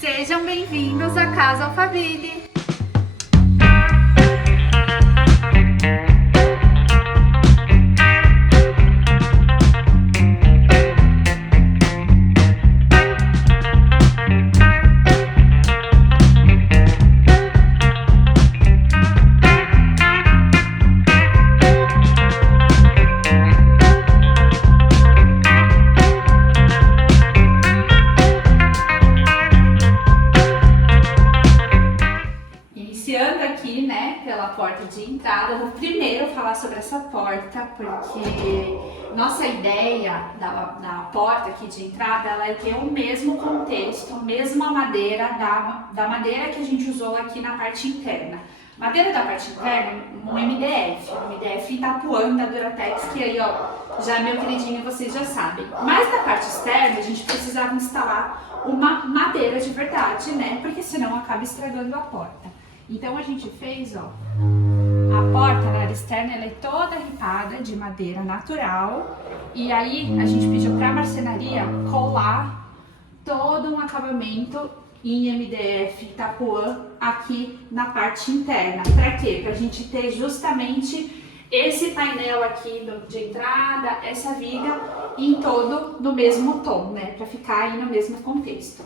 Sejam bem-vindos à Casa Alphaville. Iniciando aqui, né, pela porta de entrada, eu vou primeiro falar sobre essa porta, porque nossa ideia da porta aqui de entrada, ela é ter o mesmo contexto, a mesma madeira da madeira que a gente usou aqui na parte interna. Madeira da parte interna, um MDF Itapuã da Duratex, que aí, ó, já é meu queridinho, vocês já sabem. Mas na parte externa, a gente precisava instalar uma madeira de verdade, né, porque senão acaba estragando a porta. Então a gente fez, ó, a porta na área externa, ela é toda ripada de madeira natural. E aí a gente pediu para a marcenaria colar todo um acabamento em MDF Itapuã aqui na parte interna. Para quê? Para a gente ter justamente esse painel aqui de entrada, essa viga em todo no mesmo tom, né? Para ficar aí no mesmo contexto.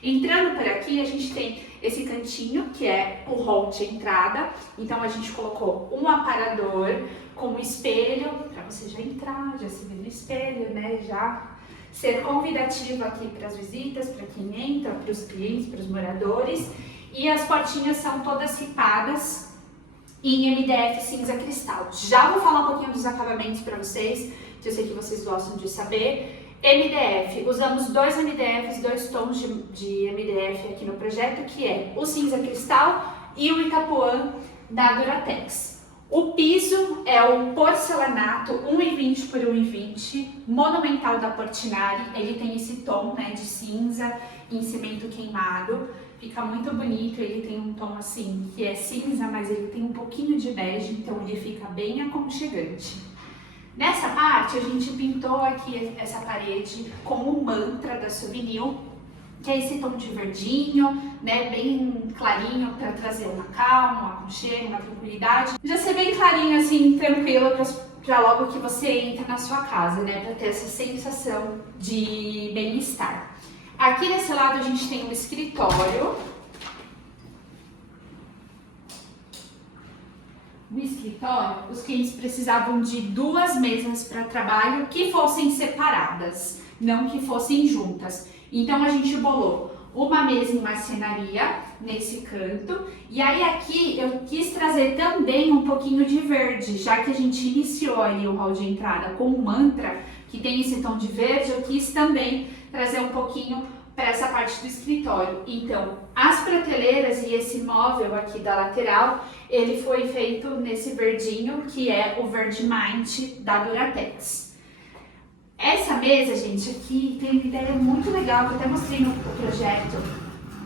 Entrando por aqui, a gente tem esse cantinho, que é o hall de entrada. Então a gente colocou um aparador com um espelho, para você já entrar, já se ver no espelho, né? Já ser convidativo aqui para as visitas, para quem entra, para os clientes, para os moradores. E as portinhas são todas ripadas em MDF cinza cristal. Já vou falar um pouquinho dos acabamentos para vocês, que eu sei que vocês gostam de saber. MDF, usamos dois MDFs, dois tons de MDF aqui no projeto, que é o cinza cristal e o Itapuã da Duratex. O piso é o porcelanato 1,20 por 1,20, monumental da Portinari. Ele tem esse tom, né, de cinza em cimento queimado, fica muito bonito. Ele tem um tom assim, que é cinza, mas ele tem um pouquinho de bege, então ele fica bem aconchegante. Nessa parte, a gente pintou aqui essa parede com o mantra da Souvenir, que é esse tom de verdinho, né, bem clarinho, para trazer uma calma, um aconchego, uma tranquilidade. Já ser bem clarinho, assim, tranquilo, para logo que você entra na sua casa, né, para ter essa sensação de bem-estar. Aqui nesse lado a gente tem um escritório. No escritório, os clientes precisavam de duas mesas para trabalho que fossem separadas, não que fossem juntas. Então a gente bolou uma mesa em marcenaria nesse canto, e aí aqui eu quis trazer também um pouquinho de verde, já que a gente iniciou ali o hall de entrada com o mantra, que tem esse tom de verde, eu quis também trazer um pouquinho para essa parte do escritório. Então, as prateleiras e esse móvel aqui da lateral, ele foi feito nesse verdinho, que é o Verde Mind da Duratex. Essa mesa, gente, aqui tem uma ideia muito legal, que eu até mostrei no projeto,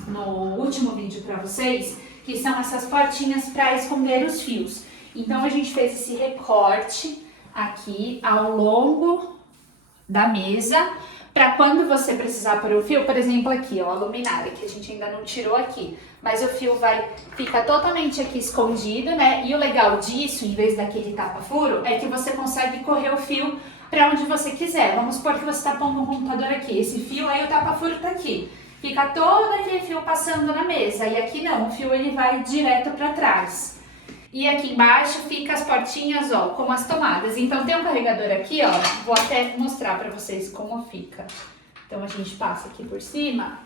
no último vídeo para vocês, que são essas portinhas para esconder os fios. Então, a gente fez esse recorte aqui ao longo da mesa, para quando você precisar pôr o fio, por exemplo aqui, ó, a luminária, que a gente ainda não tirou aqui, mas o fio fica totalmente aqui escondido, né? E o legal disso, em vez daquele tapa-furo, é que você consegue correr o fio para onde você quiser. Vamos supor que você está pondo um computador aqui, esse fio, aí o tapa-furo tá aqui. Fica todo aquele fio passando na mesa, e aqui não, o fio ele vai direto para trás. E aqui embaixo fica as portinhas, ó, com as tomadas. Então tem um carregador aqui, ó, vou até mostrar pra vocês como fica. Então a gente passa aqui por cima.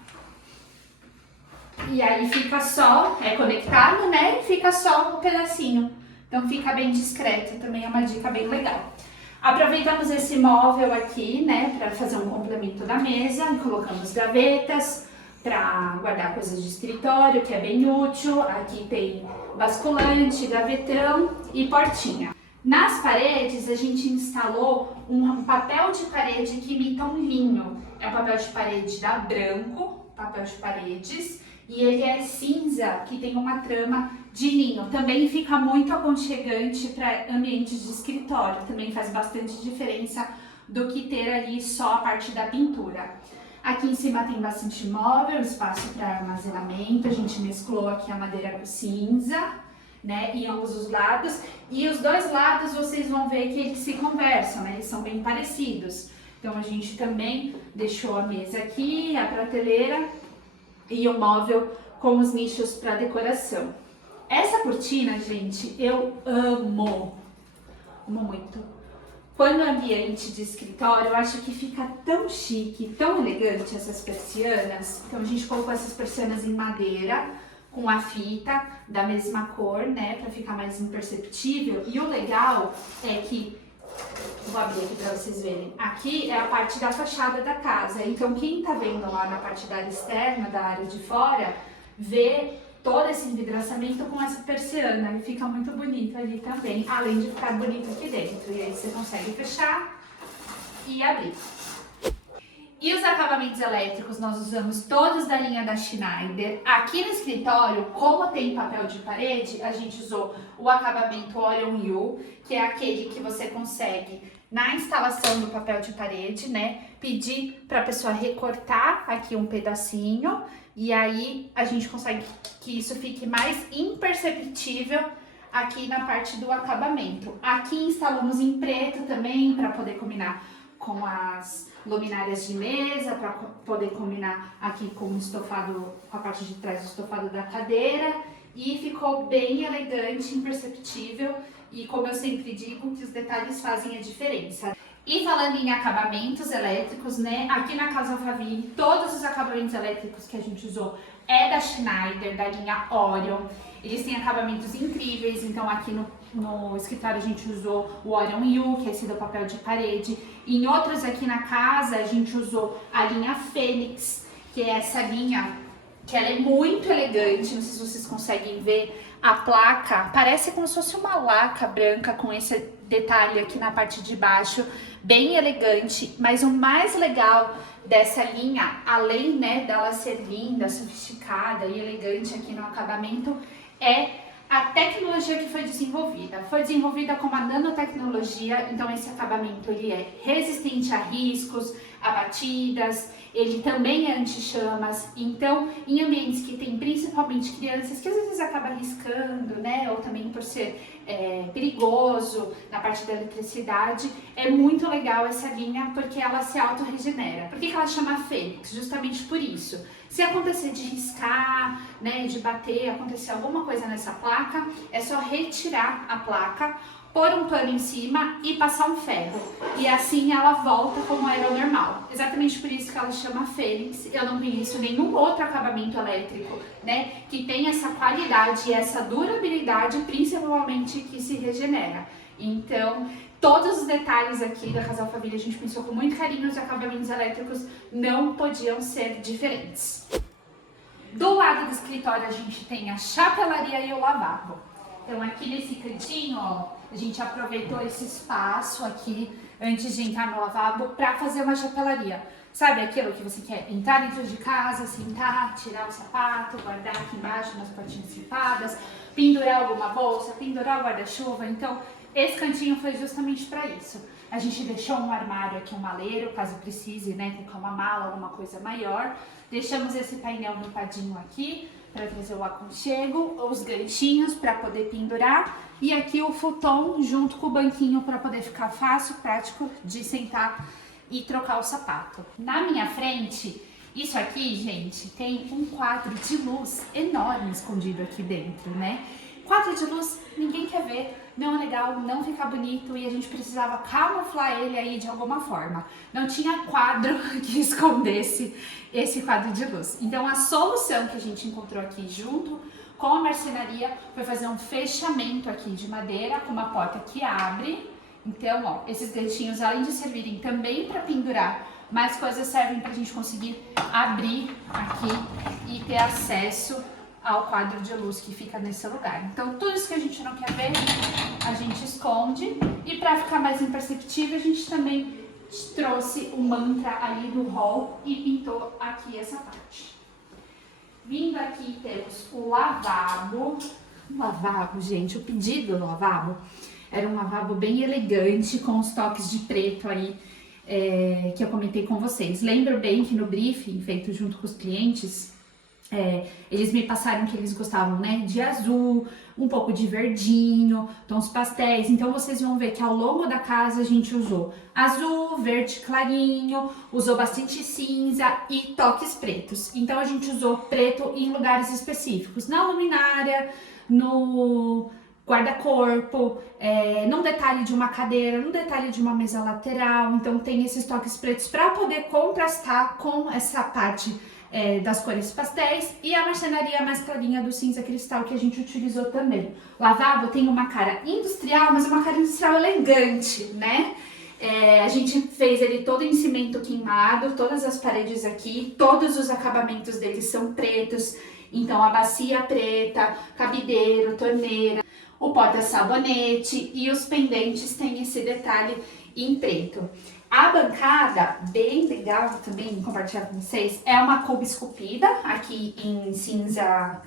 E aí fica só, é conectado, né, e fica só um pedacinho. Então fica bem discreto, também é uma dica bem legal. Aproveitamos esse móvel aqui, né, pra fazer um complemento da mesa. E colocamos gavetas para guardar coisas de escritório, que é bem útil. Aqui tem basculante, gavetão e portinha. Nas paredes, a gente instalou um papel de parede que imita um linho. É um papel de parede da Branco, papel de paredes, e ele é cinza, que tem uma trama de linho. Também fica muito aconchegante para ambientes de escritório, também faz bastante diferença do que ter ali só a parte da pintura. Aqui em cima tem bastante móvel, espaço para armazenamento. A gente mesclou aqui a madeira com cinza, né, em ambos os lados. E os dois lados vocês vão ver que eles se conversam, né, eles são bem parecidos. Então a gente também deixou a mesa aqui, a prateleira e o móvel com os nichos para decoração. Essa cortina, gente, eu amo muito. Quando o ambiente de escritório, eu acho que fica tão chique, tão elegante essas persianas. Então a gente colocou essas persianas em madeira, com a fita da mesma cor, né, para ficar mais imperceptível. E o legal é que, vou abrir aqui para vocês verem, aqui é a parte da fachada da casa. Então quem tá vendo lá na parte da área externa, da área de fora, vê todo esse envidraçamento com essa persiana e fica muito bonito ali também, além de ficar bonito aqui dentro. E aí você consegue fechar e abrir. E os acabamentos elétricos nós usamos todos da linha da Schneider. Aqui no escritório, como tem papel de parede, a gente usou o acabamento Orion U, que é aquele que você consegue, na instalação do papel de parede, né, pedir para a pessoa recortar aqui um pedacinho e aí a gente consegue que isso fique mais imperceptível aqui na parte do acabamento. Aqui instalamos em preto também para poder combinar com as luminárias de mesa, para poder combinar aqui com o estofado, com a parte de trás do estofado da cadeira, e ficou bem elegante, imperceptível, e como eu sempre digo, que os detalhes fazem a diferença. E falando em acabamentos elétricos, né, aqui na Casa Alphaville, todos os acabamentos elétricos que a gente usou é da Schneider, da linha Orion. Eles têm acabamentos incríveis, então aqui no escritório a gente usou o Orion U, que é esse do papel de parede. E em outros aqui na casa a gente usou a linha Fênix, que é essa linha que ela é muito elegante, não sei se vocês conseguem ver. A placa parece como se fosse uma laca branca com esse detalhe aqui na parte de baixo, bem elegante. Mas o mais legal dessa linha, além, né, dela ser linda, sofisticada e elegante aqui no acabamento, é a tecnologia que foi desenvolvida. Foi desenvolvida com uma nanotecnologia, então esse acabamento ele é resistente a riscos, a batidas, ele também é anti-chamas. Então, em ambientes que tem principalmente crianças que às vezes acaba arriscando, né, ou também por ser perigoso na parte da eletricidade, é muito legal essa linha porque ela se auto-regenera. Por que ela chama Fênix? Justamente por isso. Se acontecer de riscar, né, de bater, acontecer alguma coisa nessa placa, é só retirar a placa, pôr um pano em cima e passar um ferro. E assim ela volta como era o normal. Exatamente por isso que ela chama Fênix. Eu não conheço nenhum outro acabamento elétrico, né, que tem essa qualidade e essa durabilidade, principalmente que se regenera. Então, todos os detalhes aqui da Casa Alphaville a gente pensou com muito carinho, os acabamentos elétricos não podiam ser diferentes. Do lado do escritório a gente tem a chapelaria e o lavabo. Então aqui nesse cantinho, ó, a gente aproveitou esse espaço aqui antes de entrar no lavabo para fazer uma chapelaria. Sabe aquilo que você quer entrar dentro de casa, sentar, tirar o sapato, guardar aqui embaixo nas portinhas ripadas, pendurar alguma bolsa, pendurar o guarda-chuva. Então esse cantinho foi justamente para isso. A gente deixou um armário aqui, um maleiro, caso precise, né, colocar uma mala, alguma coisa maior. Deixamos esse painel limpadinho aqui para trazer o aconchego, os ganchinhos para poder pendurar e aqui o futon junto com o banquinho para poder ficar fácil, prático de sentar e trocar o sapato. Na minha frente, isso aqui, gente, tem um quadro de luz enorme escondido aqui dentro, né? Quadro de luz, ninguém quer ver, não é legal, não fica bonito e a gente precisava camuflar ele aí de alguma forma. Não tinha quadro que escondesse esse quadro de luz. Então a solução que a gente encontrou aqui junto com a marcenaria foi fazer um fechamento aqui de madeira com uma porta que abre. Então, ó, esses ganchinhos, além de servirem também para pendurar, mais coisas servem para a gente conseguir abrir aqui e ter acesso ao quadro de luz que fica nesse lugar. Então, tudo isso que a gente não quer ver, a gente esconde. E para ficar mais imperceptível, a gente também trouxe o mantra ali do hall e pintou aqui essa parte. Vindo aqui, temos o lavabo. O lavabo, gente, o pedido do lavabo era um lavabo bem elegante, com os toques de preto aí, que eu comentei com vocês. Lembro bem que no briefing feito junto com os clientes, eles me passaram que eles gostavam, né, de azul, um pouco de verdinho, tons pastéis. Então vocês vão ver que ao longo da casa a gente usou azul, verde clarinho, usou bastante cinza e toques pretos. Então a gente usou preto em lugares específicos, na luminária, no guarda-corpo, num detalhe de uma cadeira, num detalhe de uma mesa lateral. Então tem esses toques pretos para poder contrastar com essa parte das cores pastéis, e a marcenaria mais clarinha do cinza cristal que a gente utilizou também. O lavabo tem uma cara industrial, mas uma cara industrial elegante, né? A gente fez ele todo em cimento queimado, todas as paredes aqui, todos os acabamentos dele são pretos. Então a bacia preta, cabideiro, torneira, o porta-sabonete e os pendentes têm esse detalhe em preto. A bancada, bem legal também compartilhar com vocês, é uma couve esculpida aqui em cinza,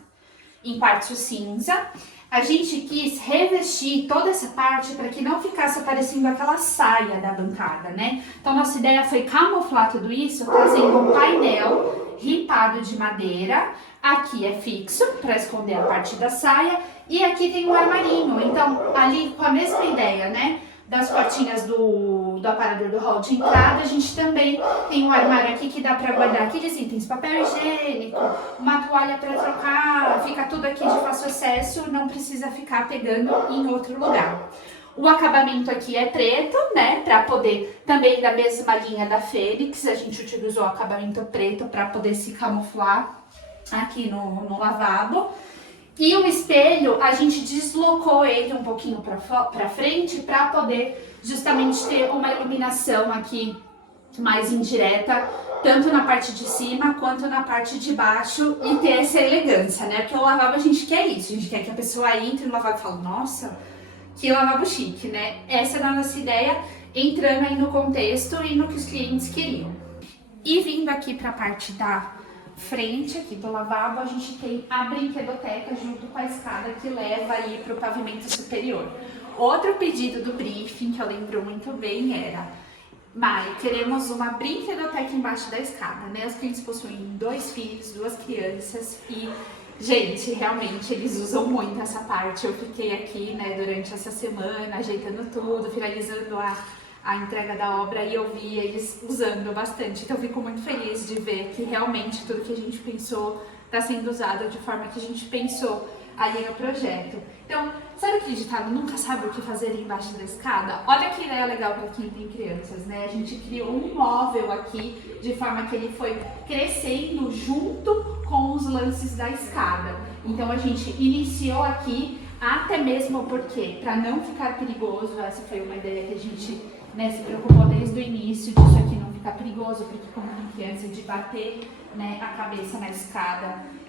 em quartzo cinza. A gente quis revestir toda essa parte para que não ficasse parecendo aquela saia da bancada, né? Então nossa ideia foi camuflar tudo isso, trazendo um painel ripado de madeira. Aqui é fixo para esconder a parte da saia e aqui tem um armarinho. Então ali com a mesma ideia, né, das portinhas do aparador do hall de entrada, a gente também tem um armário aqui que dá para guardar aqueles itens, papel higiênico, uma toalha para trocar, fica tudo aqui de fácil acesso, não precisa ficar pegando em outro lugar. O acabamento aqui é preto, né, para poder, também da mesma linha da Fênix, a gente utilizou o acabamento preto para poder se camuflar aqui no lavabo. E o espelho, a gente deslocou ele um pouquinho para frente para poder justamente ter uma iluminação aqui mais indireta, tanto na parte de cima quanto na parte de baixo, e ter essa elegância, né? Porque o lavabo a gente quer isso, a gente quer que a pessoa entre no lavabo e fale, nossa, que lavabo chique, né? Essa era a nossa ideia, entrando aí no contexto e no que os clientes queriam. E vindo aqui para a parte da frente aqui do lavabo, a gente tem a brinquedoteca junto com a escada que leva aí para o pavimento superior. Outro pedido do briefing que eu lembro muito bem era: Mari, queremos uma brinquedoteca embaixo da escada, né? Os clientes possuem 2 filhos, 2 crianças e, gente, realmente eles usam muito essa parte. Eu fiquei aqui, né, durante essa semana ajeitando tudo, finalizando a entrega da obra, e eu vi eles usando bastante. Então eu fico muito feliz de ver que realmente tudo que a gente pensou está sendo usado de forma que a gente pensou ali no projeto. Então, sabe aquele ditado, nunca sabe o que fazer embaixo da escada? Olha que ideia legal para quem tem crianças, né? A gente criou um móvel aqui de forma que ele foi crescendo junto com os lances da escada. Então a gente iniciou aqui, até mesmo porque, para não ficar perigoso, essa foi uma ideia que a gente, né, se preocupou desde o início, disso aqui não ficar perigoso, porque como tem criança, de bater, né, a cabeça na escada,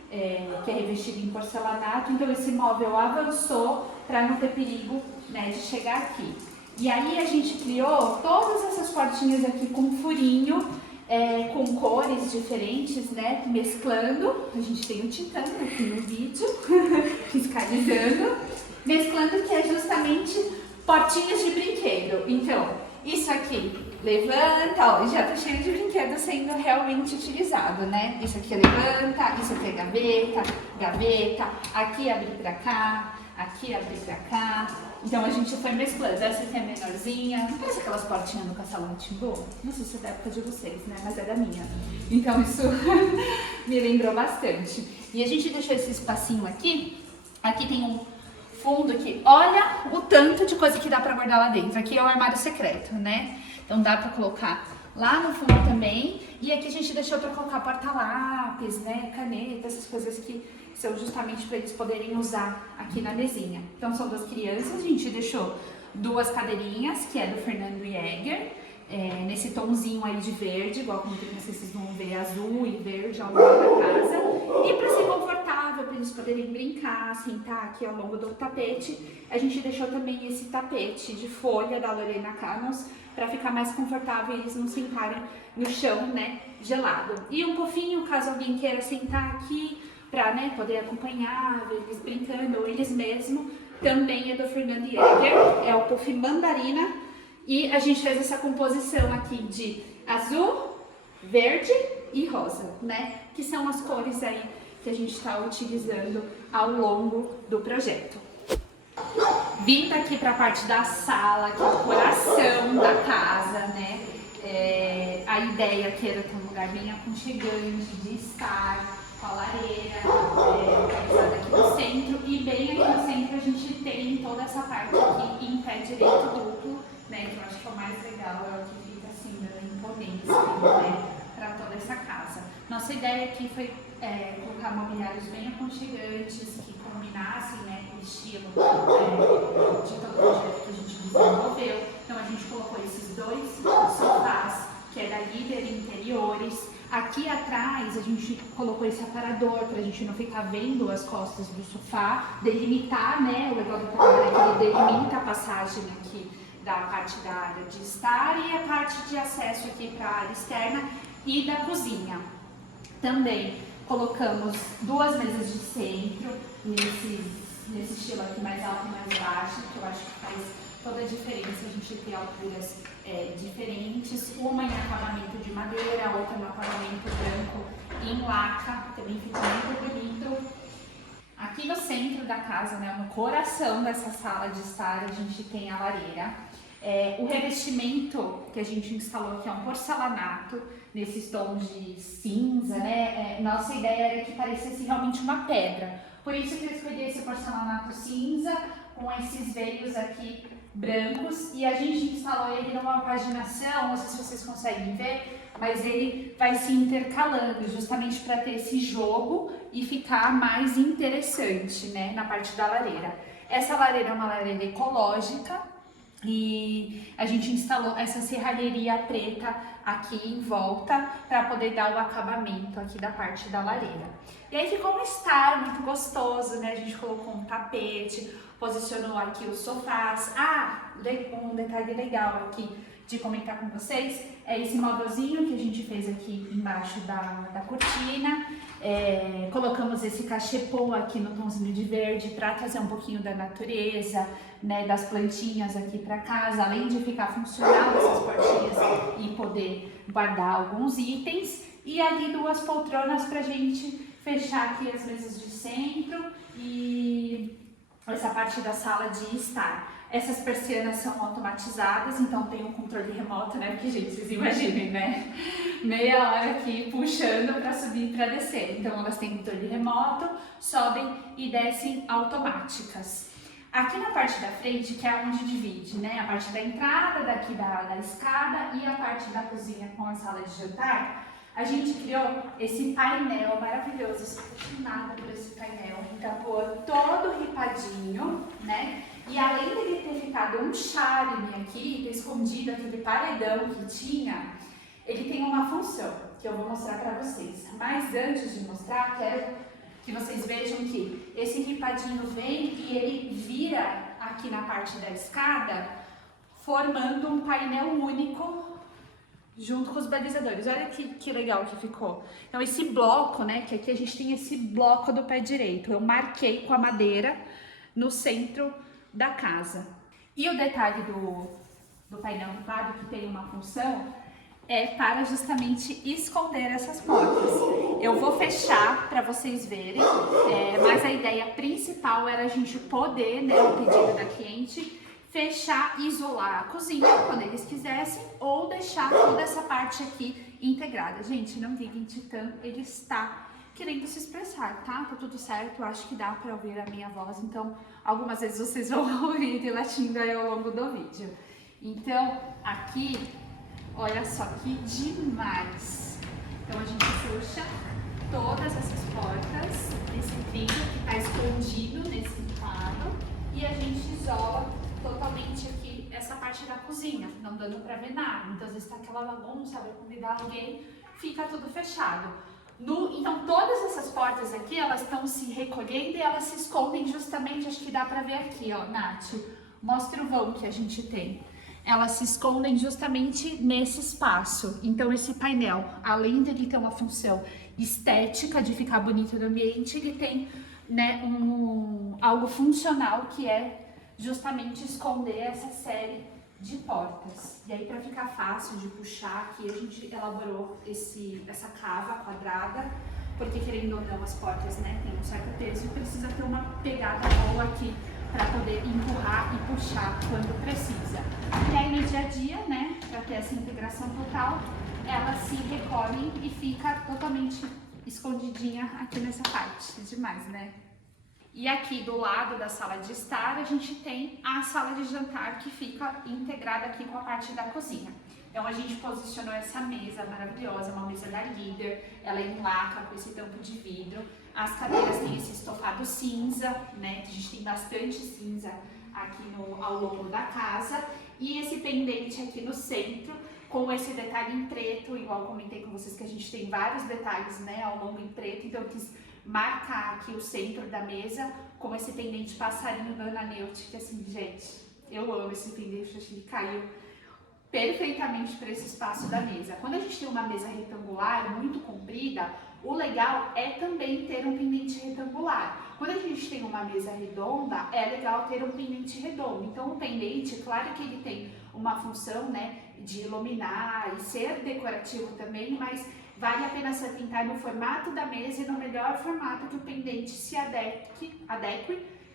que é revestido em porcelanato. Então esse móvel avançou para não ter perigo, né, de chegar aqui. E aí a gente criou todas essas portinhas aqui com furinho, com cores diferentes, né, mesclando. A gente tem o titã aqui no vídeo, fiscalizando, mesclando, que é justamente portinhas de brinquedo. Então, isso aqui levanta, ó, já tá cheio de brinquedo sendo realmente utilizado, né? Isso aqui levanta, isso aqui é gaveta, gaveta, aqui abrir pra cá, aqui abrir pra cá. Então a gente foi mesclando. Essa aqui é menorzinha, não parece aquelas portinhas do Castelo Timbu? Não sei se é da época de vocês, né? Mas é da minha. Então isso me lembrou bastante. E a gente deixou esse espacinho aqui. Aqui tem um fundo que, olha o tanto de coisa que dá pra guardar lá dentro. Aqui é o armário secreto, né? Então dá pra colocar lá no fundo também. E aqui a gente deixou pra colocar porta-lápis, né? Caneta, essas coisas que são justamente para eles poderem usar aqui na mesinha. Então são 2 crianças, a gente deixou 2 cadeirinhas, que é do Fernando Jäger, nesse tomzinho aí de verde, igual como vocês vão ver, azul e verde ao longo da casa. E para ser confortável, para eles poderem brincar, sentar aqui ao longo do tapete, a gente deixou também esse tapete de folha da Lorena Canos, para ficar mais confortável e eles não sentarem no chão, né, gelado. E um pufinho, caso alguém queira sentar aqui, para, né, poder acompanhar, ver eles brincando, ou eles mesmos, também é do Fernando Jäger, é o puff mandarina, E a gente fez essa composição aqui de azul, verde e rosa, né? Que são as cores aí que a gente está utilizando ao longo do projeto. Vindo aqui para a parte da sala, que é o coração da casa, né? A ideia aqui era ter um lugar bem aconchegante de estar, com a lareira localizada aqui no centro, e bem aqui no centro a gente tem toda essa parte aqui em pé direito duplo, né? Que eu acho que é o mais legal, é o que fica assim dando imponência, né? Para toda essa casa. Nossa ideia aqui foi colocar mobiliários bem aconchegantes, que combinassem, né, com o estilo de todo o projeto que a gente desenvolveu. Então a gente colocou esses dois sofás, que é da Líder Interiores. Aqui atrás a gente colocou esse aparador para a gente não ficar vendo as costas do sofá, delimitar, né, o legal do aparador é que ele delimita a passagem aqui da parte da área de estar e a parte de acesso aqui para a área externa e da cozinha. Também colocamos duas mesas de centro, nesse estilo aqui mais alto e mais baixo, que eu acho que faz toda a diferença a gente ter alturas diferentes, uma em acabamento de madeira, outra no acabamento branco em laca, também fica muito bonito. Aqui no centro da casa, né, no coração dessa sala de estar, a gente tem a lareira. O revestimento que a gente instalou aqui é um porcelanato, nesses tons de cinza, né? Nossa ideia era que parecesse realmente uma pedra. Por isso que eu escolhi esse porcelanato cinza, com esses veios aqui brancos, e a gente instalou ele numa paginação, não sei se vocês conseguem ver, mas ele vai se intercalando, justamente para ter esse jogo e ficar mais interessante, né, na parte da lareira. Essa lareira é uma lareira ecológica, e a gente instalou essa serralheria preta aqui em volta para poder dar o acabamento aqui da parte da lareira. E aí ficou um estar muito gostoso, né? A gente colocou um tapete, posicionou aqui os sofás. Um detalhe legal aqui de comentar com vocês é esse móvelzinho que a gente fez aqui embaixo da cortina. Colocamos esse cachepô aqui no tomzinho de verde para trazer um pouquinho da natureza, né, das plantinhas aqui para casa, além de ficar funcional essas portinhas e poder guardar alguns itens. E ali duas poltronas para a gente fechar aqui as mesas de centro e essa parte da sala de estar. Essas persianas são automatizadas, então tem um controle remoto, né? Porque, gente, vocês imaginem, né? Meia hora aqui puxando para subir e para descer. Então, elas têm controle remoto, sobem e descem automáticas. Aqui na parte da frente, que é onde divide, né? A parte da entrada daqui da escada e a parte da cozinha com a sala de jantar, a gente criou esse painel maravilhoso, sou apaixonada por esse painel. Então, todo ripadinho, né? E além dele ter ficado um charme aqui, ter escondido aquele paredão que tinha, ele tem uma função que eu vou mostrar para vocês. Mas antes de mostrar, quero que vocês vejam que esse ripadinho vem e ele vira aqui na parte da escada, formando um painel único junto com os balizadores. Olha que legal que ficou. Então esse bloco, né, que aqui a gente tem esse bloco do pé direito, eu marquei com a madeira no centro da casa. E o detalhe do painel ripado, que tem uma função, é para justamente esconder essas portas. Eu vou fechar para vocês verem, mas a ideia principal era a gente poder, né, o pedido da cliente, fechar e isolar a cozinha quando eles quisessem, ou deixar toda essa parte aqui integrada. Gente, não liguem, Titã, ele está querendo se expressar, tá? Tá tudo certo, eu acho que dá para ouvir a minha voz, então algumas vezes vocês vão ouvir ele latindo aí ao longo do vídeo. Então, aqui, olha só que demais! Então a gente puxa todas essas portas, esse trilho que está escondido nesse ripado, e a gente isola totalmente aqui essa parte da cozinha, não dando para ver nada. Então às vezes tá aquela bagunça, vai convidar alguém, fica tudo fechado. Então todas essas portas aqui, elas estão se recolhendo e elas se escondem justamente, acho que dá para ver aqui, ó, Nath, mostra o vão que a gente tem. Elas se escondem justamente nesse espaço. Então esse painel, além de ele ter uma função estética de ficar bonito no ambiente, ele tem, né, algo funcional que é justamente esconder essa série de portas. E aí, para ficar fácil de puxar, aqui a gente elaborou essa cava quadrada, porque querendo ou não, as portas, né, tem um certo peso e precisa ter uma pegada boa aqui para poder empurrar e puxar quando precisa. E aí no dia a dia, né, para ter essa integração total, ela se recolhe e fica totalmente escondidinha aqui nessa parte. É demais, né? E aqui do lado da sala de estar, a gente tem a sala de jantar que fica integrada aqui com a parte da cozinha. Então a gente posicionou essa mesa maravilhosa, uma mesa da Líder, ela é em laca com esse tampo de vidro. As cadeiras têm esse estofado cinza, né? A gente tem bastante cinza aqui ao longo da casa. E esse pendente aqui no centro, com esse detalhe em preto, igual comentei com vocês que a gente tem vários detalhes, né, ao longo em preto, então eu quis marcar aqui o centro da mesa com esse pendente passarinho da Ana Neut, que assim, gente, eu amo esse pendente, acho que ele caiu perfeitamente para esse espaço da mesa. Quando a gente tem uma mesa retangular, muito comprida, o legal é também ter um pendente retangular. Quando a gente tem uma mesa redonda, é legal ter um pendente redondo. Então o pendente, claro que ele tem uma função, né, de iluminar e ser decorativo também, mas vale a pena se atentar no formato da mesa e no melhor formato que o pendente se adeque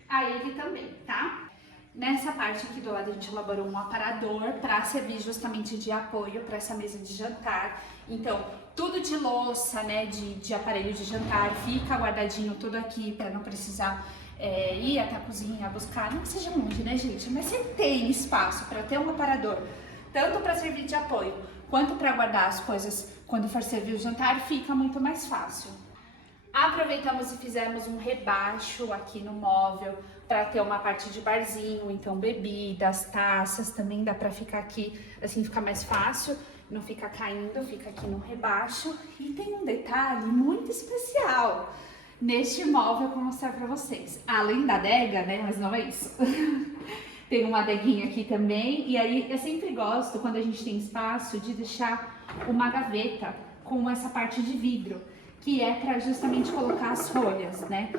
a ele também, tá? Nessa parte aqui do lado a gente elaborou um aparador para servir justamente de apoio para essa mesa de jantar. Então, tudo de louça, né, de aparelho de jantar, fica guardadinho tudo aqui para não precisar ir até a cozinha buscar. Não que seja longe, né, gente? Mas você tem espaço para ter um aparador, tanto para servir de apoio, quanto para guardar as coisas quando for servir o jantar, fica muito mais fácil. Aproveitamos e fizemos um rebaixo aqui no móvel para ter uma parte de barzinho, então bebidas, taças, também dá para ficar aqui, assim fica mais fácil, não fica caindo, fica aqui no rebaixo. E tem um detalhe muito especial neste móvel que eu vou mostrar para vocês. Além da adega, né, mas não é isso. Tem uma adeguinha aqui também, e aí eu sempre gosto, quando a gente tem espaço, de deixar uma gaveta com essa parte de vidro, que é para justamente colocar as folhas, né?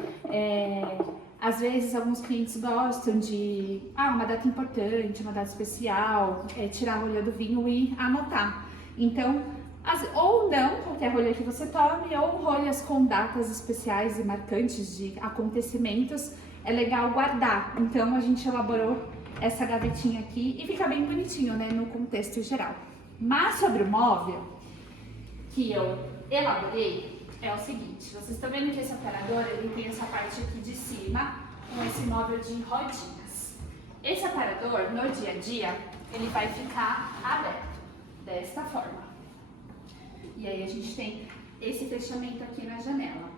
Às vezes alguns clientes gostam de uma data importante, uma data especial, tirar a rolha do vinho e anotar. Então, ou não, qualquer rolha que você tome, ou rolhas com datas especiais e marcantes de acontecimentos, é legal guardar. Então a gente elaborou essa gavetinha aqui e fica bem bonitinho, né, no contexto geral. Mas sobre o móvel que eu elaborei, é o seguinte, vocês estão vendo que esse aparador, ele tem essa parte aqui de cima, com esse móvel de rodinhas. Esse aparador, no dia a dia, ele vai ficar aberto, desta forma. E aí a gente tem esse fechamento aqui na janela.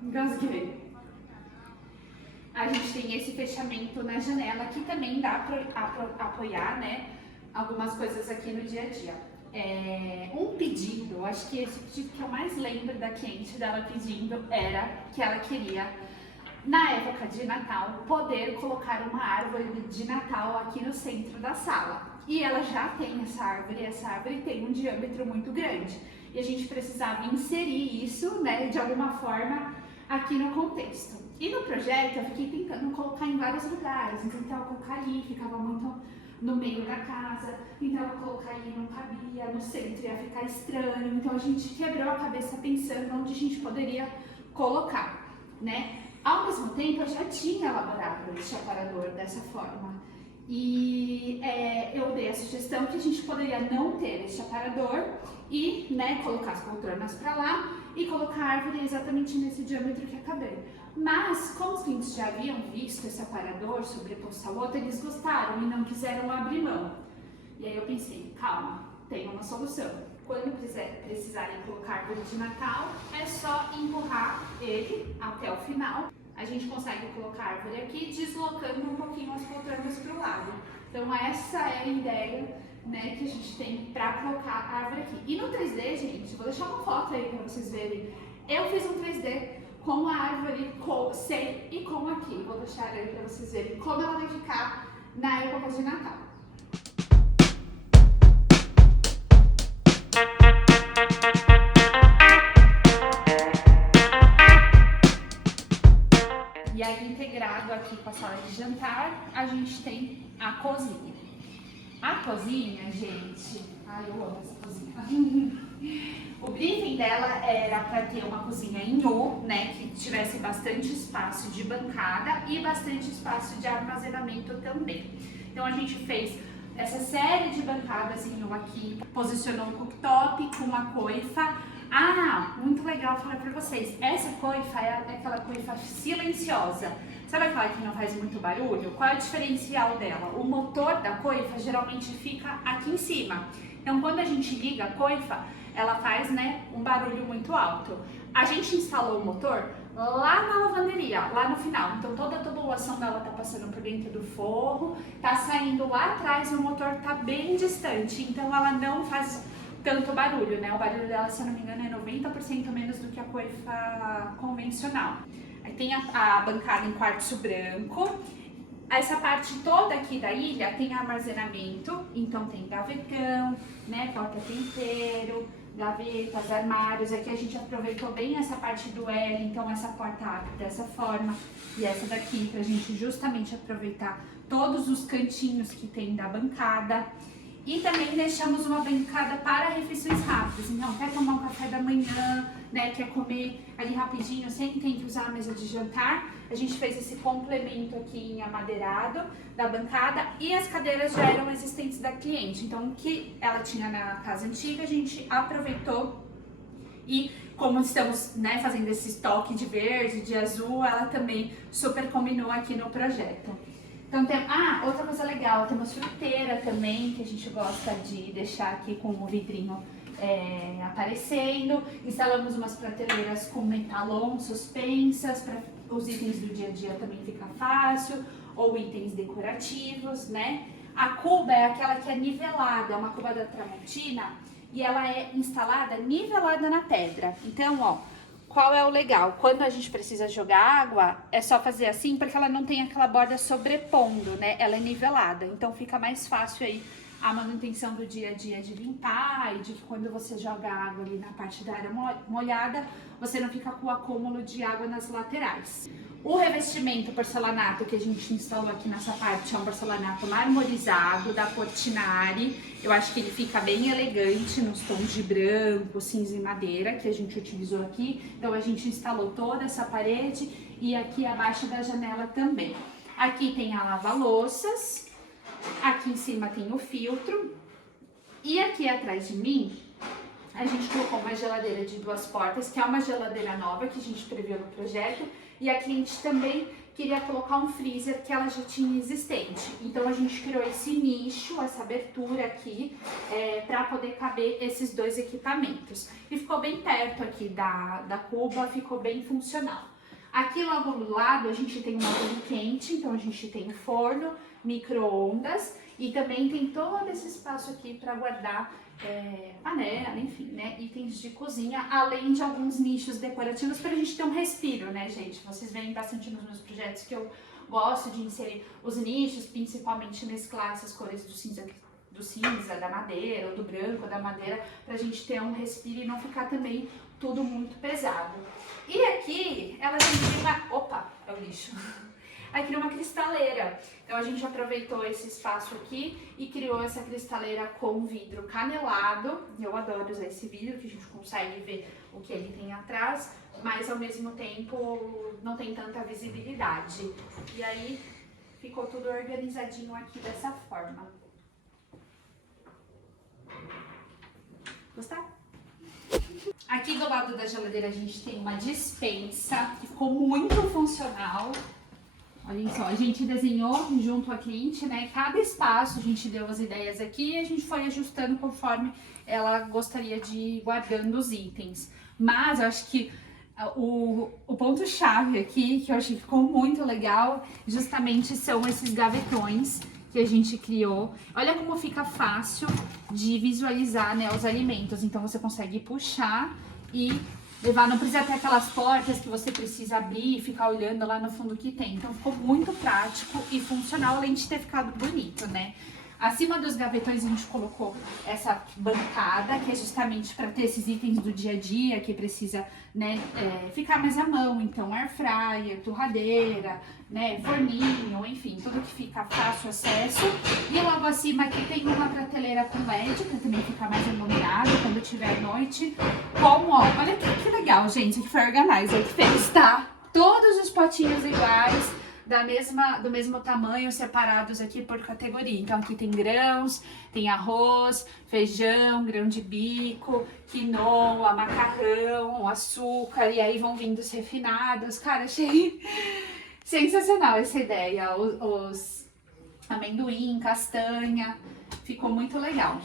Engasguei. A gente tem esse fechamento na janela que também dá para apoiar, né, algumas coisas aqui no dia a dia. Um pedido, acho que esse pedido que eu mais lembro da cliente dela pedindo era que ela queria, na época de Natal, poder colocar uma árvore de Natal aqui no centro da sala. E ela já tem essa árvore tem um diâmetro muito grande. E a gente precisava inserir isso, né, de alguma forma aqui no contexto. E no projeto eu fiquei tentando colocar em vários lugares, então tentava colocar ali, ficava muito no meio da casa, tentava colocar ali, não cabia, no centro ia ficar estranho, então a gente quebrou a cabeça pensando onde a gente poderia colocar, né? Ao mesmo tempo eu já tinha elaborado esse aparador dessa forma e eu dei a sugestão que a gente poderia não ter esse aparador e, né, colocar as poltronas para lá e colocar a árvore exatamente nesse diâmetro que acabei. Mas, como os clientes já haviam visto esse aparador sobreposto ao outro, eles gostaram e não quiseram abrir mão. E aí eu pensei, calma, tem uma solução. Quando precisarem colocar árvore de Natal, é só empurrar ele até o final. A gente consegue colocar a árvore aqui, deslocando um pouquinho as poltronas para o lado. Então essa é a ideia, né, que a gente tem para colocar a árvore aqui. E no 3D, gente, vou deixar uma foto aí para vocês verem. Eu fiz um 3D com a árvore sem e com aqui. Vou deixar aí para vocês verem como ela vai ficar na época de Natal. E aí integrado aqui com a sala de jantar. a gente tem a cozinha. A cozinha, gente... Ai, eu amo essa cozinha. O briefing dela era para ter uma cozinha em U, né, que tivesse bastante espaço de bancada e bastante espaço de armazenamento também. Então a gente fez essa série de bancadas em U aqui, posicionou um cooktop com uma coifa. Ah, muito legal falar para vocês, essa coifa é aquela coifa silenciosa. Sabe aquela que não faz muito barulho? Qual é o diferencial dela? O motor da coifa geralmente fica aqui em cima. Então quando a gente liga a coifa, ela faz, né, um barulho muito alto. A gente instalou o motor lá na lavanderia, lá no final. Então toda a tubulação dela tá passando por dentro do forro, tá saindo lá atrás e o motor tá bem distante. Então ela não faz tanto barulho, né? O barulho dela, se eu não me engano, é 90% menos do que a coifa convencional. Aí tem a bancada em quartzo branco. Essa parte toda aqui da ilha tem armazenamento, então tem gavetão, né, porta-tempero, gavetas, armários. Aqui a gente aproveitou bem essa parte do L, então essa porta abre dessa forma e essa daqui pra gente justamente aproveitar todos os cantinhos que tem da bancada. E também deixamos uma bancada para refeições rápidas, então quer tomar um café da manhã, né, quer comer ali rapidinho sem ter que usar a mesa de jantar, a gente fez esse complemento aqui em amadeirado da bancada e as cadeiras já eram existentes da cliente, então o que ela tinha na casa antiga a gente aproveitou e como estamos, né, fazendo esse estoque de verde, de azul, ela também super combinou aqui no projeto. Então tem, outra coisa legal, temos fruteira também, que a gente gosta de deixar aqui com o vidrinho aparecendo. Instalamos umas prateleiras com metalon suspensas, para os itens do dia a dia também ficar fácil, ou itens decorativos, né? A cuba é aquela que é nivelada, é uma cuba da Tramontina, e ela é instalada nivelada na pedra. Então, ó, qual é o legal? Quando a gente precisa jogar água, é só fazer assim, porque ela não tem aquela borda sobrepondo, né? Ela é nivelada, então fica mais fácil aí a manutenção do dia a dia de limpar e de que quando você joga água ali na parte da área molhada, você não fica com o acúmulo de água nas laterais. O revestimento porcelanato que a gente instalou aqui nessa parte é um porcelanato marmorizado da Portinari. Eu acho que ele fica bem elegante nos tons de branco, cinza e madeira que a gente utilizou aqui. Então a gente instalou toda essa parede e aqui abaixo da janela também. Aqui tem a lava-louças, aqui em cima tem o filtro e aqui atrás de mim a gente colocou uma geladeira de 2 portas, que é uma geladeira nova que a gente previu no projeto, e a cliente também queria colocar um freezer que ela já tinha existente. Então a gente criou esse nicho, essa abertura aqui, para poder caber esses 2 equipamentos. E ficou bem perto aqui da cuba, ficou bem funcional. Aqui logo do lado a gente tem uma banho quente, então a gente tem o forno, micro-ondas e também tem todo esse espaço aqui para guardar panela, enfim, né, itens de cozinha, além de alguns nichos decorativos para a gente ter um respiro, né, gente? Vocês veem bastante nos meus projetos que eu gosto de inserir os nichos, principalmente mesclar essas cores do cinza, da madeira, ou do branco, da madeira, pra gente ter um respiro e não ficar também tudo muito pesado. E aqui, ela tem uma... Opa, é o lixo. Aqui uma cristaleira. Então a gente aproveitou esse espaço aqui e criou essa cristaleira com vidro canelado. Eu adoro usar esse vidro, que a gente consegue ver o que ele tem atrás, mas ao mesmo tempo não tem tanta visibilidade. E aí ficou tudo organizadinho aqui dessa forma. Gostaram? Aqui do lado da geladeira a gente tem uma despensa que ficou muito funcional. Olhem só, a gente desenhou junto à cliente, né? Cada espaço a gente deu as ideias aqui e a gente foi ajustando conforme ela gostaria de ir guardando os itens. Mas eu acho que o ponto-chave aqui, que eu achei que ficou muito legal, justamente são esses gavetões que a gente criou. Olha como fica fácil de visualizar, né, os alimentos. Então você consegue puxar e levar, não precisa ter aquelas portas que você precisa abrir e ficar olhando lá no fundo que tem. Então ficou muito prático e funcional, além de ter ficado bonito, né? Acima dos gavetões a gente colocou essa bancada, que é justamente para ter esses itens do dia a dia que precisa, né, ficar mais à mão. Então, air fryer, torradeira, né, forninho, enfim, tudo que fica fácil acesso. E logo acima aqui tem uma prateleira com LED, para também ficar mais iluminado quando tiver noite. Como, ó, olha que legal, gente, que foi organizer que fez, tá? Todos os potinhos iguais, do mesmo tamanho, separados aqui por categoria. Então aqui tem grãos, tem arroz, feijão, grão de bico, quinoa, macarrão, açúcar, e aí vão vindo os refinados. Cara, achei sensacional essa ideia. Os amendoim, castanha, ficou muito legal.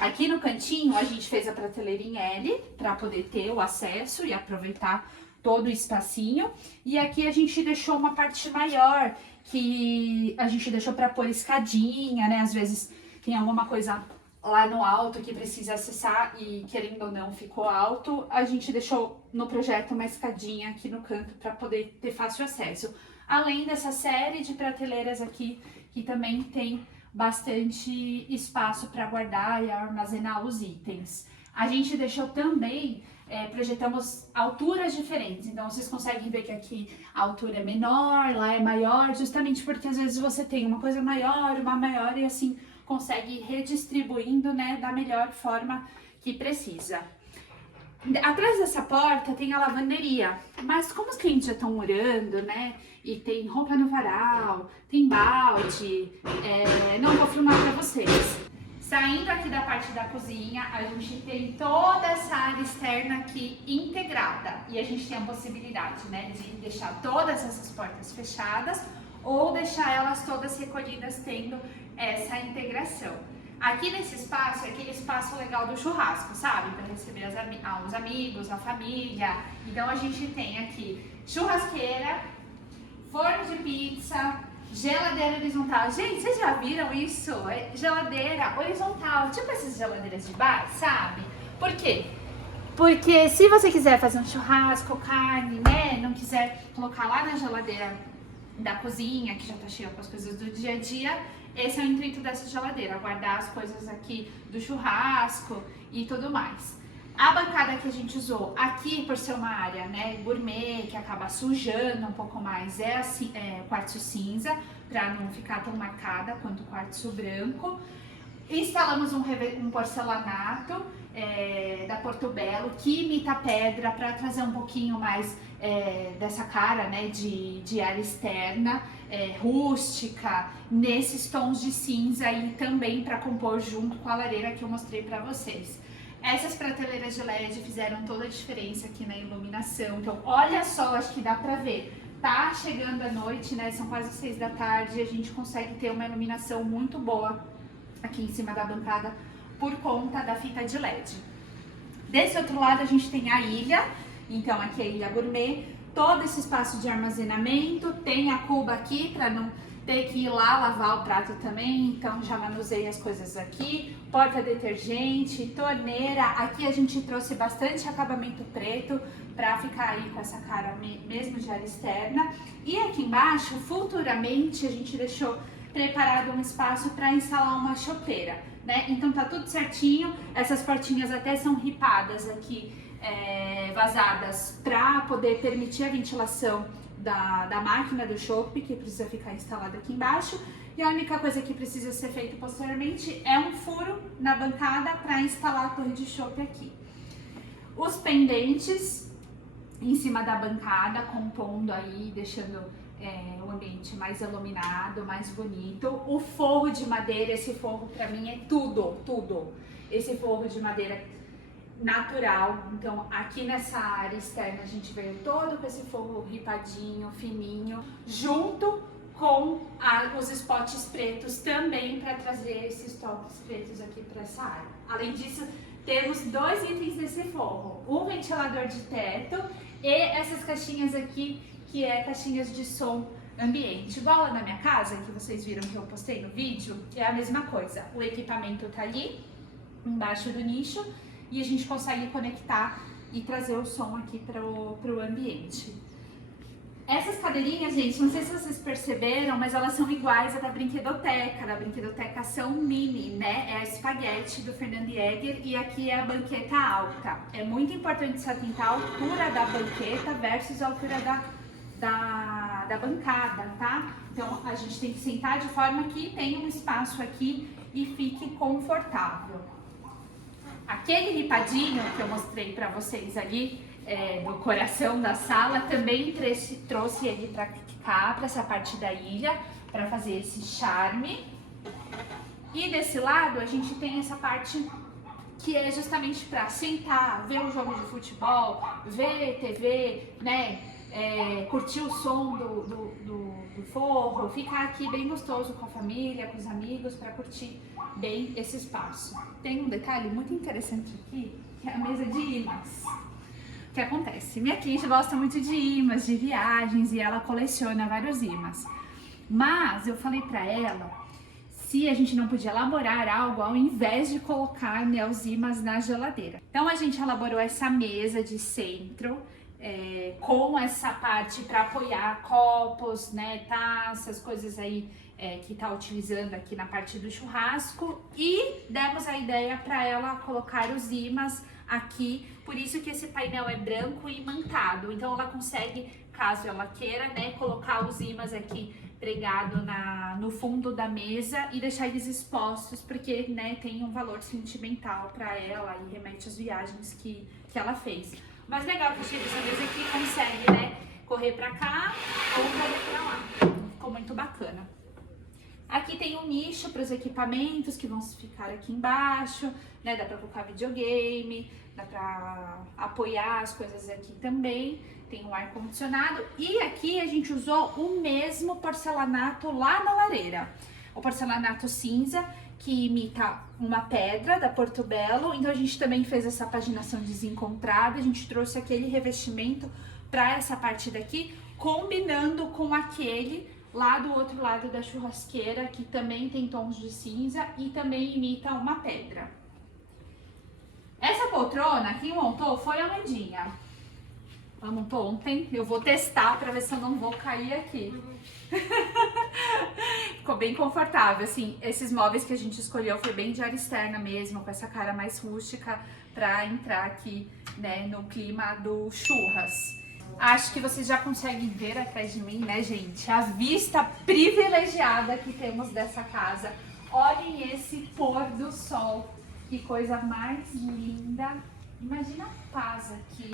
Aqui no cantinho a gente fez a prateleira em L para poder ter o acesso e aproveitar todo o espacinho. E aqui a gente deixou uma parte maior, que a gente deixou para pôr escadinha, né? Às vezes tem alguma coisa lá no alto que precisa acessar e, querendo ou não, ficou alto. A gente deixou no projeto uma escadinha aqui no canto para poder ter fácil acesso. Além dessa série de prateleiras aqui, que também tem bastante espaço para guardar e armazenar os itens. A gente deixou também projetamos alturas diferentes, então vocês conseguem ver que aqui a altura é menor, lá é maior, justamente porque às vezes você tem uma coisa maior, uma maior e assim consegue ir redistribuindo, né, da melhor forma que precisa. Atrás dessa porta tem a lavanderia, mas como os clientes já estão morando, né, e tem roupa no varal, tem balde, não vou filmar para vocês. Saindo aqui da parte da cozinha, a gente tem toda essa área externa aqui integrada. E a gente tem a possibilidade, né, de deixar todas essas portas fechadas ou deixar elas todas recolhidas tendo essa integração. Aqui nesse espaço é aquele espaço legal do churrasco, sabe? Para receber os amigos, a família. Então a gente tem aqui churrasqueira, forno de pizza, geladeira horizontal. Gente, vocês já viram isso? Geladeira horizontal, tipo essas geladeiras de bar, sabe? Por quê? Porque se você quiser fazer um churrasco, carne, né, não quiser colocar lá na geladeira da cozinha, que já tá cheia com as coisas do dia a dia, esse é o intuito dessa geladeira, guardar as coisas aqui do churrasco e tudo mais. A bancada que a gente usou aqui, por ser uma área, né, gourmet, que acaba sujando um pouco mais, assim, quartzo cinza, para não ficar tão marcada quanto o quartzo branco. Instalamos um porcelanato da Portobello, que imita pedra, para trazer um pouquinho mais dessa cara, né, de área externa, rústica, nesses tons de cinza, e também para compor junto com a lareira que eu mostrei para vocês. Essas prateleiras de LED fizeram toda a diferença aqui na iluminação. Então, olha só, acho que dá pra ver. Tá chegando a noite, né? São quase 6 da tarde e a gente consegue ter uma iluminação muito boa aqui em cima da bancada por conta da fita de LED. Desse outro lado a gente tem a ilha. Então, aqui é a ilha gourmet. Todo esse espaço de armazenamento. Tem a cuba aqui para não ter que ir lá lavar o prato também, então já manusei as coisas aqui. Porta detergente, torneira. Aqui a gente trouxe bastante acabamento preto para ficar aí com essa cara mesmo de área externa. E aqui embaixo, futuramente, a gente deixou preparado um espaço para instalar uma chopeira, né? Então tá tudo certinho. Essas portinhas até são ripadas aqui, vazadas, para poder permitir a ventilação da máquina do chopp, que precisa ficar instalada aqui embaixo. E a única coisa que precisa ser feita posteriormente é um furo na bancada para instalar a torre de chopp aqui. Os pendentes em cima da bancada, compondo aí, deixando o ambiente mais iluminado, mais bonito. O forro de madeira, esse forro para mim é tudo. Esse forro de madeira natural, então aqui nessa área externa a gente veio todo com esse forro ripadinho, fininho, junto com os spots pretos também para trazer esses toques pretos aqui para essa área. Além disso, temos 2 itens nesse forro, um ventilador de teto e essas caixinhas aqui, que é caixinhas de som ambiente. Igual lá na minha casa, que vocês viram que eu postei no vídeo, é a mesma coisa. O equipamento tá ali, embaixo do nicho, e a gente consegue conectar e trazer o som aqui para o ambiente. Essas cadeirinhas, gente, não sei se vocês perceberam, mas elas são iguais à da Brinquedoteca. Da Brinquedoteca são mini, né? É a espaguete do Fernando Jäger e aqui é a banqueta alta. É muito importante se atentar à altura da banqueta versus a altura da bancada, tá? Então a gente tem que sentar de forma que tenha um espaço aqui e fique confortável. Aquele ripadinho que eu mostrei pra vocês ali, do coração da sala, também trouxe ele para cá, para essa parte da ilha, para fazer esse charme. E desse lado a gente tem essa parte que é justamente para sentar, ver um jogo de futebol, ver TV, né? Curtir o som do forro, ficar aqui bem gostoso com a família, com os amigos, para curtir bem esse espaço. Tem um detalhe muito interessante aqui, que é a mesa de imãs. O que acontece? Minha cliente gosta muito de imãs, de viagens, e ela coleciona vários imãs. Mas eu falei pra ela se a gente não podia elaborar algo ao invés de colocar, né, os imãs na geladeira. Então a gente elaborou essa mesa de centro, com essa parte para apoiar copos, né, taças, coisas aí que tá utilizando aqui na parte do churrasco, e demos a ideia para ela colocar os imãs aqui, por isso que esse painel é branco e imantado, então ela consegue, caso ela queira, né, colocar os imãs aqui pregado no fundo da mesa e deixar eles expostos, porque, né, tem um valor sentimental para ela e remete às viagens que ela fez. Mas legal que chega essa mesa aqui, consegue, né, correr para cá ou correr para lá, ficou muito bacana. Aqui tem um nicho para os equipamentos que vão ficar aqui embaixo, né? Dá para colocar videogame, dá para apoiar as coisas aqui também. Tem um ar-condicionado e aqui a gente usou o mesmo porcelanato lá na lareira. O porcelanato cinza, que imita uma pedra da Portobello. Então a gente também fez essa paginação desencontrada, a gente trouxe aquele revestimento para essa parte daqui, combinando com aquele lá do outro lado da churrasqueira, que também tem tons de cinza e também imita uma pedra. Essa poltrona, quem montou foi a Amandinha. Ela montou ontem, eu vou testar para ver se eu não vou cair aqui. Ficou bem confortável, assim, esses móveis que a gente escolheu foi bem de área externa mesmo, com essa cara mais rústica, para entrar aqui, né, no clima do churras. Acho que vocês já conseguem ver atrás de mim, né, gente? A vista privilegiada que temos dessa casa. Olhem esse pôr do sol. Que coisa mais linda. Imagina a paz aqui.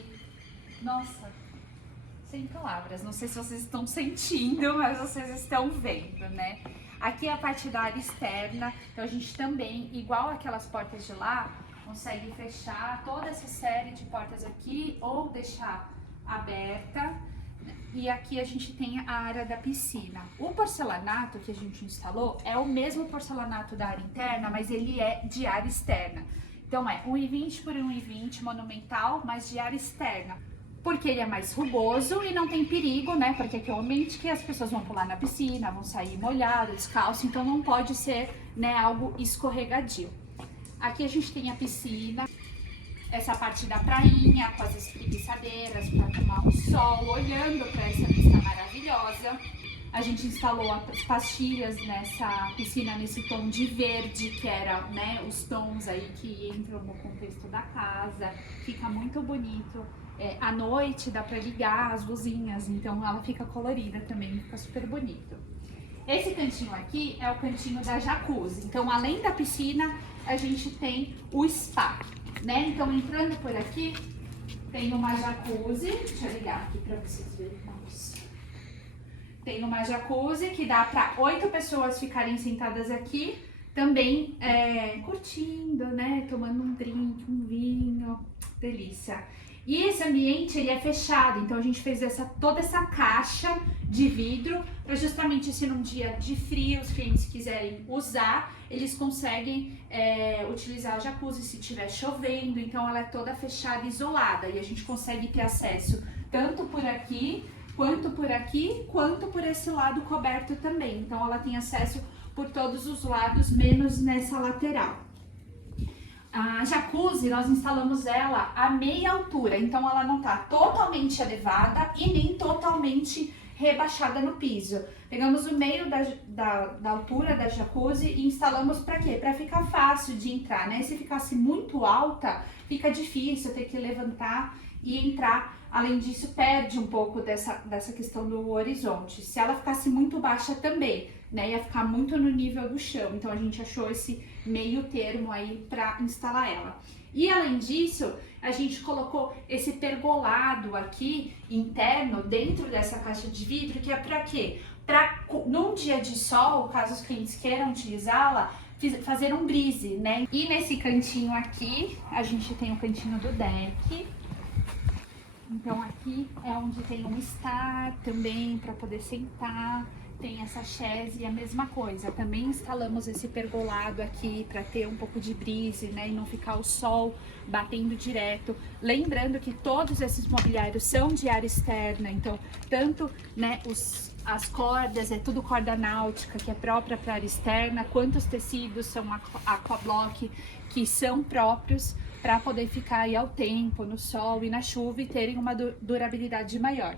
Nossa, sem palavras. Não sei se vocês estão sentindo, mas vocês estão vendo, né? Aqui é a parte da área externa. Então a gente também, igual aquelas portas de lá, consegue fechar toda essa série de portas aqui ou deixar aberta, e aqui a gente tem a área da piscina. O porcelanato que a gente instalou é o mesmo porcelanato da área interna, mas ele é de área externa. Então é 1,20 por 1,20 monumental, mas de área externa. Porque ele é mais rugoso e não tem perigo, né? Porque aqui é um ambiente que as pessoas vão pular na piscina, vão sair molhado, descalço, então não pode ser, né, algo escorregadio. Aqui a gente tem a piscina. Essa parte da prainha, com as espreguiçadeiras para tomar um sol, olhando para essa vista maravilhosa. A gente instalou as pastilhas nessa piscina nesse tom de verde, que era, né, os tons aí que entram no contexto da casa. Fica muito bonito. À noite dá para ligar as luzinhas, então ela fica colorida também, fica super bonito. Esse cantinho aqui é o cantinho da jacuzzi. Então, além da piscina, a gente tem o spa. Né? Então, entrando por aqui, tem uma jacuzzi. Deixa eu ligar aqui para vocês verem. Vamos. Tem uma jacuzzi que dá para 8 pessoas ficarem sentadas aqui, também curtindo, né? Tomando um drink, um vinho, delícia. E esse ambiente ele é fechado, então a gente fez toda essa caixa de vidro para justamente se num dia de frio os clientes quiserem usar, eles conseguem utilizar a jacuzzi se estiver chovendo. Então ela é toda fechada e isolada e a gente consegue ter acesso tanto por aqui, quanto por esse lado coberto também. Então ela tem acesso por todos os lados, menos nessa lateral. A jacuzzi, nós instalamos ela a meia altura, então ela não está totalmente elevada e nem totalmente rebaixada no piso. Pegamos o meio da altura da jacuzzi e instalamos para quê? Para ficar fácil de entrar, né? Se ficasse muito alta, fica difícil ter que levantar e entrar. Além disso, perde um pouco dessa questão do horizonte. Se ela ficasse muito baixa também, né? Ia ficar muito no nível do chão. Então a gente achou esse meio termo aí para instalar ela. E além disso, a gente colocou esse pergolado aqui interno dentro dessa caixa de vidro, que é para quê? Para num dia de sol, caso os clientes queiram utilizá-la, fazer um brise, né? E nesse cantinho aqui, a gente tem o cantinho do deck. Então aqui é onde tem um estar também para poder sentar. Tem essa chaise, a mesma coisa. Também instalamos esse pergolado aqui para ter um pouco de brise, né? E não ficar o sol batendo direto. Lembrando que todos esses mobiliários são de área externa, então tanto, né, as cordas, é tudo corda náutica, que é própria para área externa, quanto os tecidos são aquablock, que são próprios para poder ficar aí ao tempo, no sol e na chuva e terem uma durabilidade maior.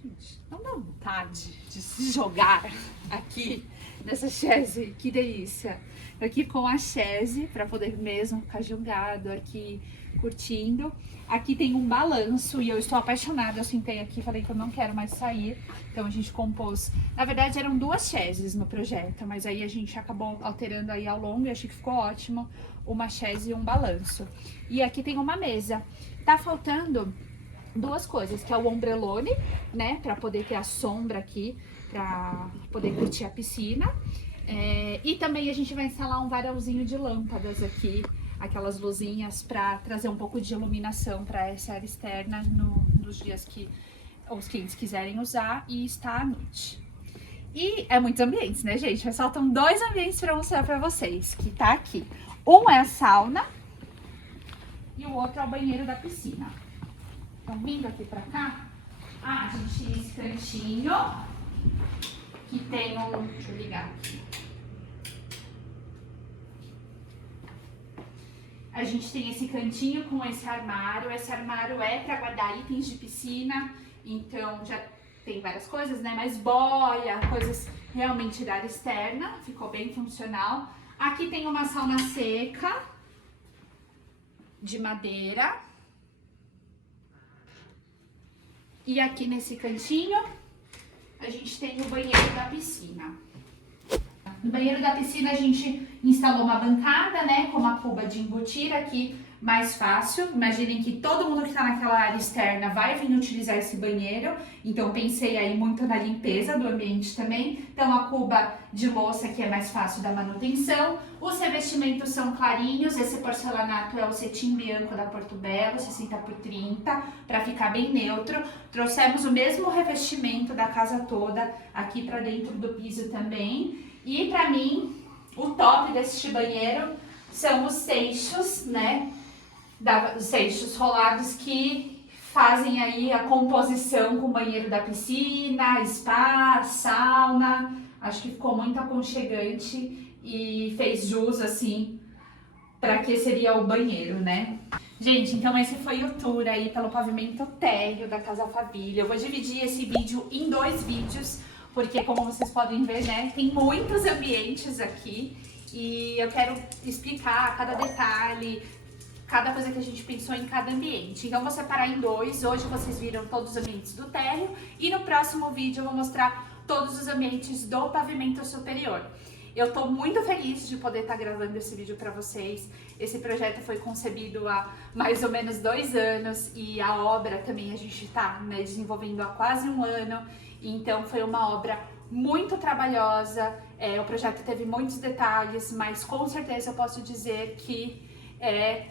Gente, não dá vontade de se jogar aqui nessa chaise, que delícia! Aqui com a chaise, para poder mesmo ficar jogado aqui, curtindo. Aqui tem um balanço e eu estou apaixonada, eu sentei aqui, falei que eu não quero mais sair. Então a gente compôs, na verdade eram 2 chaises no projeto, mas aí a gente acabou alterando aí ao longo e achei que ficou ótimo, uma chaise e um balanço. E aqui tem uma mesa. Tá faltando 2 coisas, que é o ombrelone, né, para poder ter a sombra aqui, para poder curtir a piscina. E também a gente vai instalar um varalzinho de lâmpadas aqui, aquelas luzinhas para trazer um pouco de iluminação para essa área externa nos dias que os clientes quiserem usar e está à noite. E é muitos ambientes, né, gente? Mas faltam 2 ambientes para mostrar para vocês, que tá aqui. Um é a sauna e o outro é o banheiro da piscina. Então, vindo aqui pra cá, a gente tem esse cantinho, que tem um... Deixa eu ligar aqui. A gente tem esse cantinho com esse armário. Esse armário é para guardar itens de piscina, então já tem várias coisas, né? Mas boia, coisas realmente da área externa, ficou bem funcional. Aqui tem uma sauna seca, de madeira. E aqui nesse cantinho, a gente tem o banheiro da piscina. No banheiro da piscina a gente instalou uma bancada, né, com uma cuba de embutir aqui, mais fácil. Imaginem que todo mundo que está naquela área externa vai vir utilizar esse banheiro, então pensei aí muito na limpeza do ambiente também. Então a cuba de louça que é mais fácil da manutenção. Os revestimentos são clarinhos, esse porcelanato é o cetim bianco da Porto Belo, 60x30, para ficar bem neutro. Trouxemos o mesmo revestimento da casa toda aqui para dentro do piso também. E para mim, o top deste banheiro são os seixos, né? Os seixos rolados que fazem aí a composição com o banheiro da piscina, spa, sauna. Acho que ficou muito aconchegante e fez jus, assim, para que seria o banheiro, né? Gente, então esse foi o tour aí pelo pavimento térreo da Casa Faville. Eu vou dividir esse vídeo em 2 vídeos, porque como vocês podem ver, né, tem muitos ambientes aqui e eu quero explicar cada detalhe, cada coisa que a gente pensou em cada ambiente. Então vou separar em 2, hoje vocês viram todos os ambientes do térreo e no próximo vídeo eu vou mostrar todos os ambientes do pavimento superior. Eu tô muito feliz de poder estar gravando esse vídeo para vocês. Esse projeto foi concebido há mais ou menos 2 anos e a obra também a gente tá, né, desenvolvendo há quase 1 ano. Então foi uma obra muito trabalhosa, o projeto teve muitos detalhes, mas com certeza eu posso dizer que é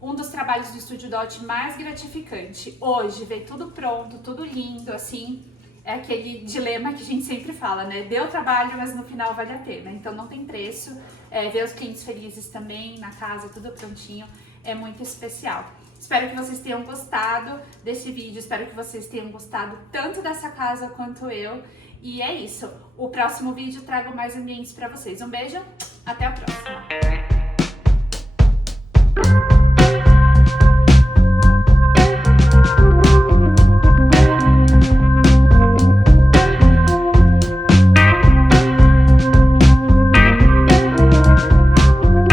um dos trabalhos do Estúdio Dot mais gratificante. Hoje ver tudo pronto, tudo lindo, assim, é aquele dilema que a gente sempre fala, né? Deu trabalho, mas no final vale a pena. Então não tem preço. Ver os clientes felizes também na casa, tudo prontinho, é muito especial. Espero que vocês tenham gostado desse vídeo, espero que vocês tenham gostado tanto dessa casa quanto eu. E é isso. O próximo vídeo trago mais ambientes para vocês. Um beijo, até a próxima!